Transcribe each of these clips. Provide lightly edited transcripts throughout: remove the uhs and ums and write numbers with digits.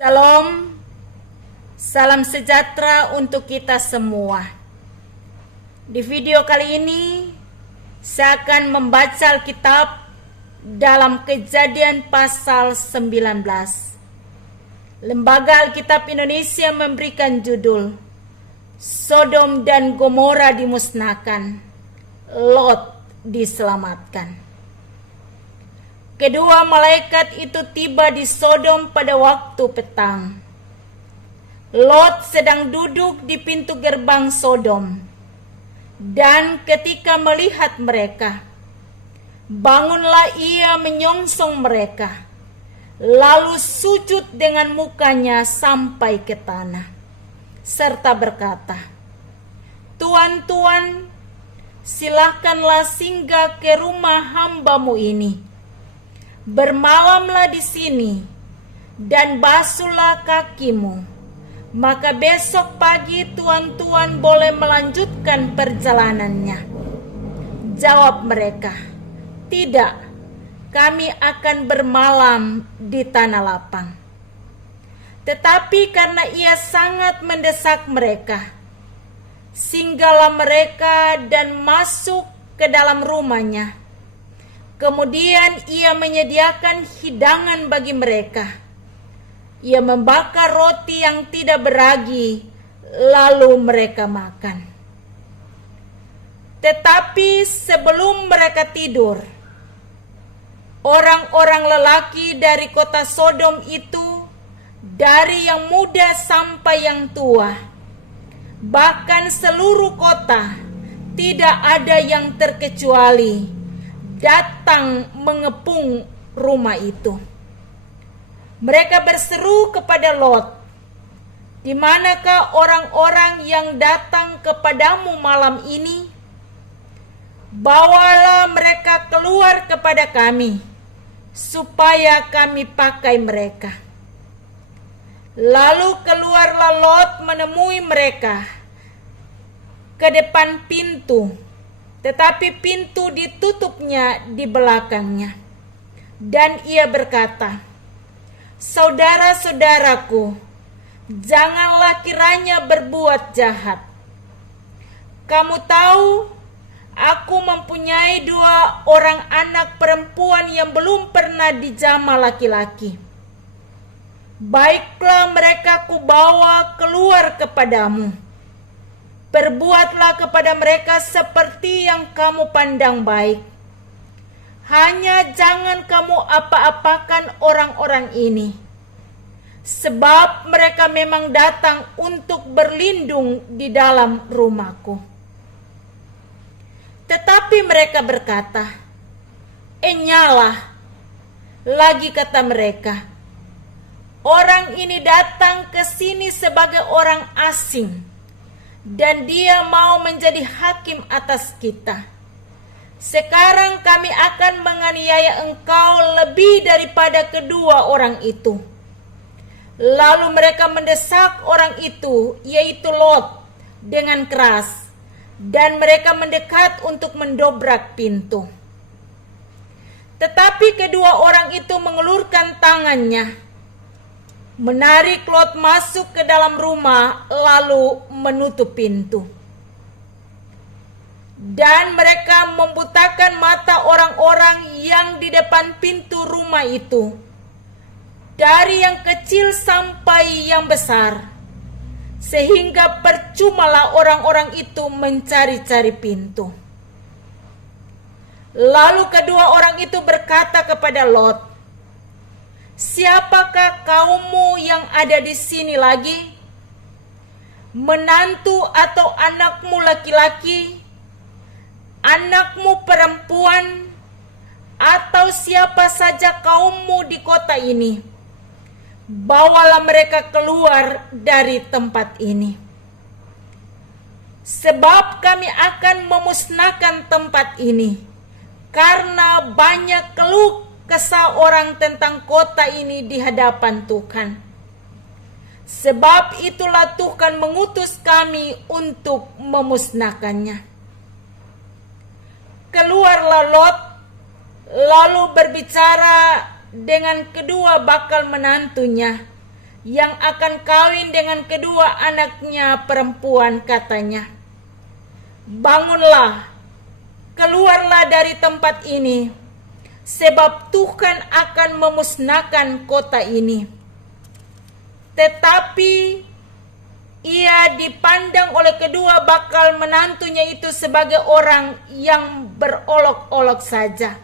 Salam, salam sejahtera untuk kita semua. Di video kali ini, saya akan membaca Alkitab dalam Kejadian pasal 19. Lembaga Alkitab Indonesia memberikan judul Sodom dan Gomora dimusnahkan, Lot diselamatkan. Kedua malaikat itu tiba di Sodom pada waktu petang. Lot sedang duduk di pintu gerbang Sodom. Dan ketika melihat mereka, bangunlah ia menyongsong mereka, lalu sujud dengan mukanya sampai ke tanah, serta berkata, "Tuan, silakanlah singgah ke rumah hambamu ini. Bermalamlah di sini dan basuhlah kakimu. Maka besok pagi tuan boleh melanjutkan perjalanannya." Jawab mereka, "Tidak, kami akan bermalam di tanah lapang." Tetapi karena ia sangat mendesak mereka, singgahlah mereka dan masuk ke dalam rumahnya. Kemudian ia menyediakan hidangan bagi mereka. Ia membakar roti yang tidak beragi, lalu mereka makan. Tetapi sebelum mereka tidur, orang-orang lelaki dari kota Sodom itu, dari yang muda sampai yang tua, bahkan seluruh kota, tidak ada yang terkecuali, datang mengepung rumah itu. Mereka berseru kepada Lot, "Di manakah orang-orang yang datang kepadamu malam ini? Bawalah mereka keluar kepada kami, supaya kami pakai mereka." Lalu keluarlah Lot menemui mereka ke depan pintu, tetapi pintu ditutupnya di belakangnya. Dan ia berkata, "Saudara-saudaraku, janganlah kiranya berbuat jahat. Kamu tahu, aku mempunyai 2 orang anak perempuan yang belum pernah dijamah laki-laki. Baiklah mereka kubawa keluar kepadamu. Perbuatlah kepada mereka seperti yang kamu pandang baik. Hanya jangan kamu apa-apakan orang-orang ini, sebab mereka memang datang untuk berlindung di dalam rumahku." Tetapi mereka berkata, "Enyalah," lagi kata mereka, "orang ini datang ke sini sebagai orang asing, dan dia mau menjadi hakim atas kita. Sekarang kami akan menganiaya engkau lebih daripada kedua orang itu." Lalu mereka mendesak orang itu, yaitu Lot, dengan keras, dan mereka mendekat untuk mendobrak pintu. Tetapi kedua orang itu mengulurkan tangannya, menarik Lot masuk ke dalam rumah, lalu menutup pintu. Dan mereka membutakan mata orang-orang yang di depan pintu rumah itu, dari yang kecil sampai yang besar, sehingga percumalah orang-orang itu mencari-cari pintu. Lalu kedua orang itu berkata kepada Lot, "Siapakah kaummu yang ada di sini lagi? Menantu atau anakmu laki-laki, anakmu perempuan, atau siapa saja kaummu di kota ini? Bawalah mereka keluar dari tempat ini. Sebab kami akan memusnahkan tempat ini, karena banyak keluh kesah orang tentang kota ini di hadapan Tuhan. Sebab itulah Tuhan mengutus kami untuk memusnahkannya." Keluarlah Lot, lalu berbicara dengan kedua bakal menantunya yang akan kawin dengan kedua anaknya perempuan, katanya. Bangunlah, keluarlah dari tempat ini, sebab Tuhan akan memusnahkan kota ini. Tetapi ia dipandang oleh kedua bakal menantunya itu sebagai orang yang berolok-olok saja.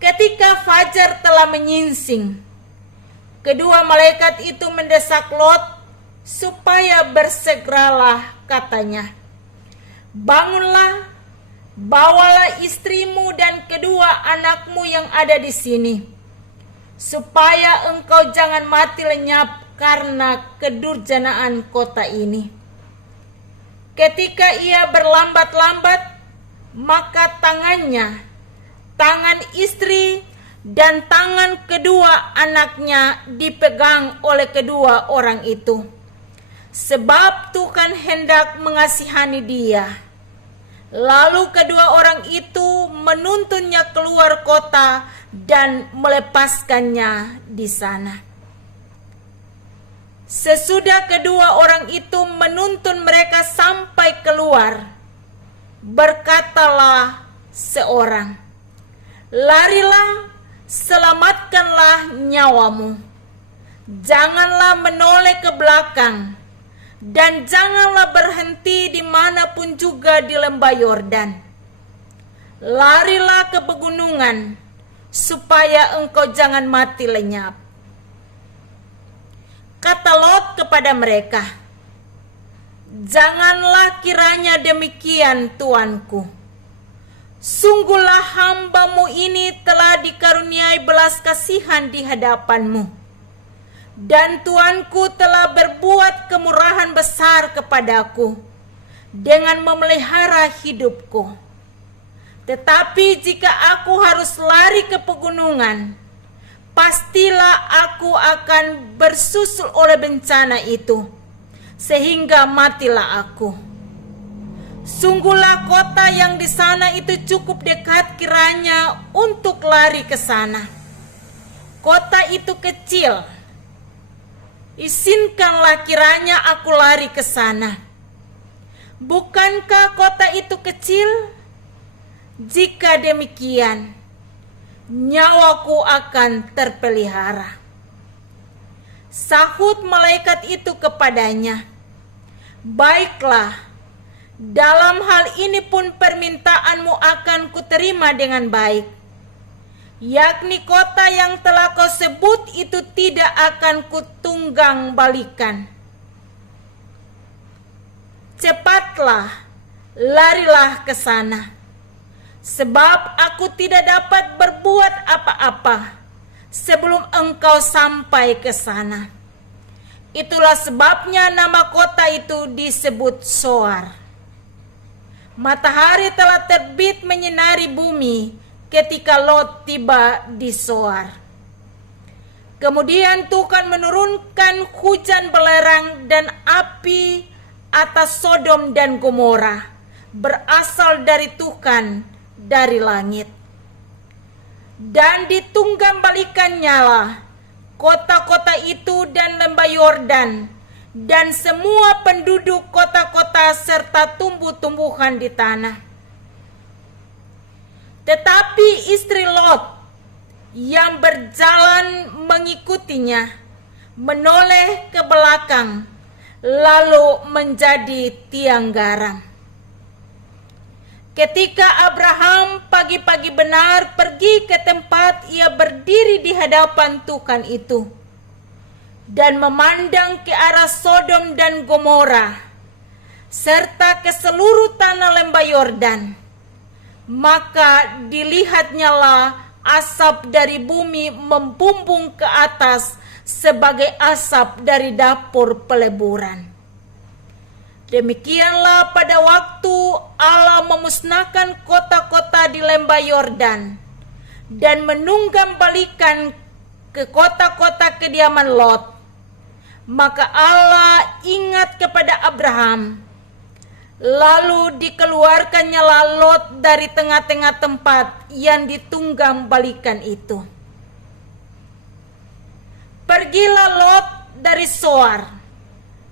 Ketika fajar telah menyingsing, kedua malaikat itu mendesak Lot supaya bersegeralah, katanya. Bangunlah, bawalah istrimu dan kedua anakmu yang ada di sini, supaya engkau jangan mati lenyap karena kedurjanaan kota ini. Ketika ia berlambat-lambat, maka tangan istri dan tangan kedua anaknya dipegang oleh kedua orang itu, sebab Tuhan hendak mengasihani dia. Lalu kedua orang itu menuntunnya keluar kota dan melepaskannya di sana. Sesudah kedua orang itu menuntun mereka sampai keluar, berkatalah seorang, "Larilah, selamatkanlah nyawamu. Janganlah menoleh ke belakang, dan janganlah berhenti dimanapun juga di lembah Yordan. Larilah ke pegunungan, supaya engkau jangan mati lenyap." Kata Lot kepada mereka, "Janganlah kiranya demikian, tuanku. Sungguhlah hambamu ini telah dikaruniai belas kasihan di hadapanmu, dan tuanku telah berbuat kemurahan besar kepadaku dengan memelihara hidupku. Tetapi jika aku harus lari ke pegunungan, pastilah aku akan bersusul oleh bencana itu, sehingga matilah aku. Sungguhlah kota yang di sana itu cukup dekat kiranya untuk lari ke sana. Kota itu kecil. Izinkanlah kiranya aku lari ke sana. Bukankah kota itu kecil? Jika demikian, nyawaku akan terpelihara." Sahut malaikat itu kepadanya, "Baiklah, dalam hal ini pun permintaanmu akan kuterima dengan baik, yakni kota yang telah kau sebut itu tidak akan kutunggang balikan. Cepatlah, larilah ke sana, sebab aku tidak dapat berbuat apa-apa sebelum engkau sampai ke sana." Itulah sebabnya nama kota itu disebut Zoar. Matahari telah terbit menyinari bumi ketika Lot tiba di Zoar. Kemudian Tuhan menurunkan hujan belerang dan api atas Sodom dan Gomora, berasal dari Tuhan dari langit. Dan ditunggambalikannya lah kota-kota itu dan lembah Yordan dan semua penduduk kota-kota serta tumbuh-tumbuhan di tanah. Tetapi istri Lot yang berjalan mengikutinya menoleh ke belakang, lalu menjadi tiang garam. Ketika Abraham pagi-pagi benar pergi ke tempat ia berdiri di hadapan Tuhan itu, dan memandang ke arah Sodom dan Gomora, serta ke seluruh tanah lembah Yordan, maka dilihatnyalah asap dari bumi membumbung ke atas sebagai asap dari dapur peleburan. Demikianlah pada waktu Allah memusnahkan kota-kota di lembah Yordan dan menunggambalikan ke kota-kota kediaman Lot, maka Allah ingat kepada Abraham. Lalu dikeluarkannya Lot dari tengah-tengah tempat yang ditunggambalikan itu. Pergilah Lot dari Zoar,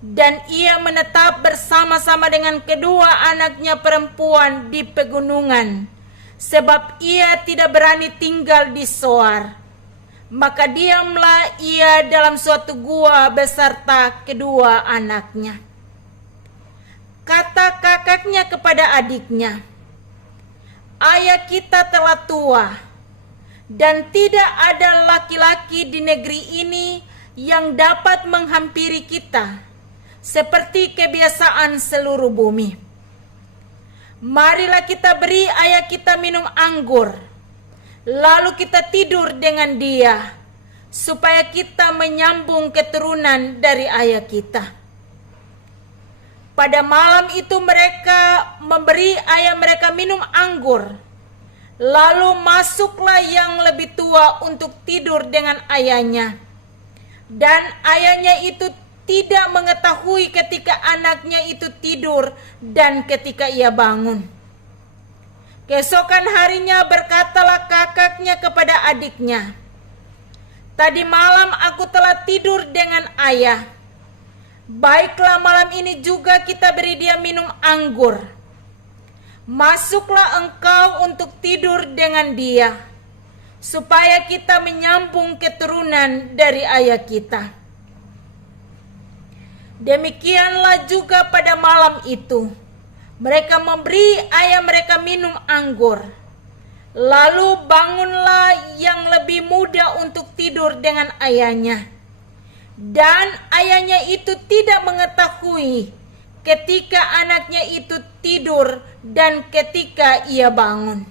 dan ia menetap bersama-sama dengan kedua anaknya perempuan di pegunungan, sebab ia tidak berani tinggal di Zoar. Maka diamlah ia dalam suatu gua beserta kedua anaknya. Kata kakaknya kepada adiknya, "Ayah kita telah tua, dan tidak ada laki-laki di negeri ini yang dapat menghampiri kita, seperti kebiasaan seluruh bumi. Marilah kita beri ayah kita minum anggur, lalu kita tidur dengan dia, supaya kita menyambung keturunan dari ayah kita." Pada malam itu mereka memberi ayah mereka minum anggur. Lalu masuklah yang lebih tua untuk tidur dengan ayahnya. Dan ayahnya itu tidak mengetahui ketika anaknya itu tidur dan ketika ia bangun. Keesokan harinya berkatalah kakaknya kepada adiknya, "Tadi malam aku telah tidur dengan ayah. Baiklah, malam ini juga kita beri dia minum anggur. Masuklah engkau untuk tidur dengan dia, supaya kita menyambung keturunan dari ayah kita." Demikianlah juga pada malam itu, mereka memberi ayah mereka minum anggur. Lalu bangunlah yang lebih muda untuk tidur dengan ayahnya. Dan ayahnya itu tidak mengetahui ketika anaknya itu tidur dan ketika ia bangun.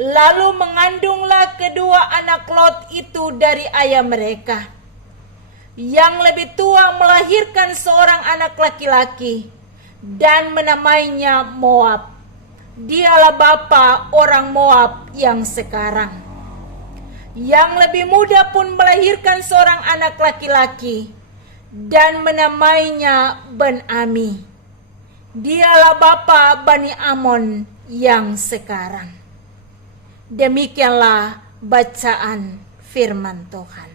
Lalu mengandunglah kedua anak Lot itu dari ayah mereka. Yang lebih tua melahirkan seorang anak laki-laki dan menamainya Moab. Dialah bapa orang Moab yang sekarang. Yang lebih muda pun melahirkan seorang anak laki-laki dan menamainya Ben-Ami. Dialah bapa Bani Amon yang sekarang. Demikianlah bacaan firman Tuhan.